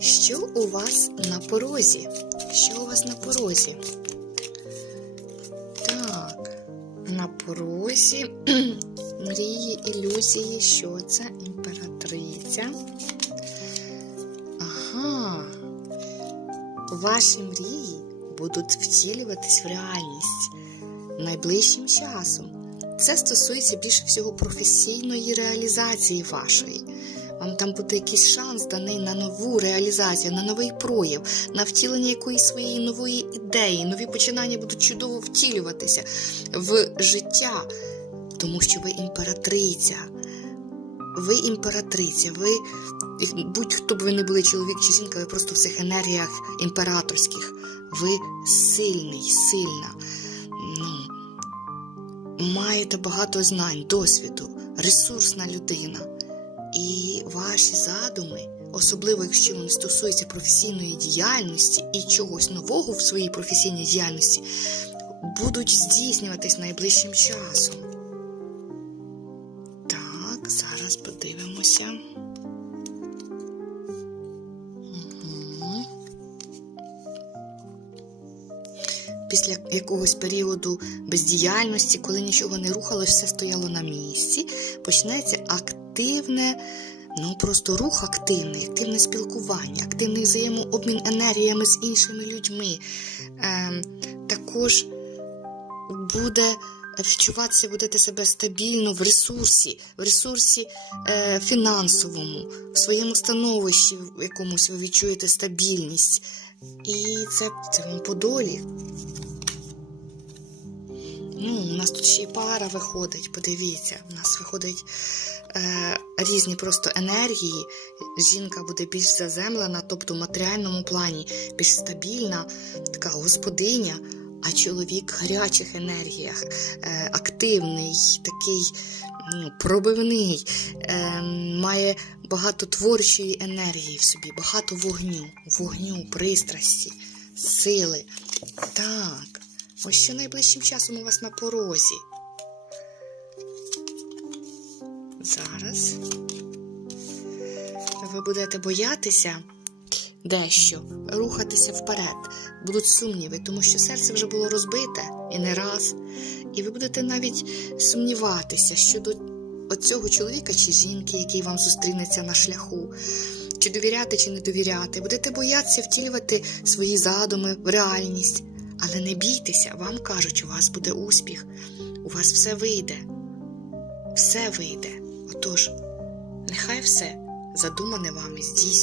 Що у вас на порозі? Що у вас на порозі? Так, на порозі мрії, ілюзії. Що це? Імператриця. Ага. Ваші мрії будуть втілюватись в реальність найближчим часом. Це стосується більше всього професійної реалізації вашої. Вам там буде якийсь шанс даний на нову реалізацію, на новий прояв, на втілення якоїсь своєї нової ідеї. Нові починання будуть чудово втілюватися в життя, тому що ви імператриця. Ви імператриця, ви будь-хто б ви не були чоловік чи жінка, ви просто в цих енергіях імператорських. Ви сильний, сильна. Ну, маєте багато знань, досвіду, ресурсна людина. І ваші задуми, особливо якщо вони стосуються професійної діяльності і чогось нового в своїй професійній діяльності, будуть здійснюватись найближчим часом. Так, зараз подивимося. Після якогось періоду бездіяльності, коли нічого не рухалось, все стояло на місці, почнеться активне, ну просто рух активний, активне спілкування, активний взаємообмін енергіями з іншими людьми. Ем, також буде відчуватися, будете себе стабільно в ресурсі, в ресурсі е, фінансовому, в своєму становищі, в якомусь ви відчуєте стабільність. І це, це вам по долі. Ну, у нас ще пара виходить, подивіться, у нас виходить е, різні просто енергії. Жінка буде більш заземлена, тобто в матеріальному плані більш стабільна, така господиня, а чоловік в гарячих енергіях, е, активний, такий ну, пробивний, е, має багато творчої енергії в собі, багато вогню, вогню, пристрасті, сили. Так, ось що найближчим часом у вас на порозі. Зараз ви будете боятися дещо рухатися вперед. Будуть сумніви, тому що серце вже було розбите і не раз. І ви будете навіть сумніватися щодо оцього чоловіка чи жінки, який вам зустрінеться на шляху. Чи довіряти, чи не довіряти. Будете боятися втілювати свої задуми в реальність. Але не бійтеся, вам кажуть, у вас буде успіх, у вас все вийде. Все вийде. Отож, нехай все задумане вами здійснюється.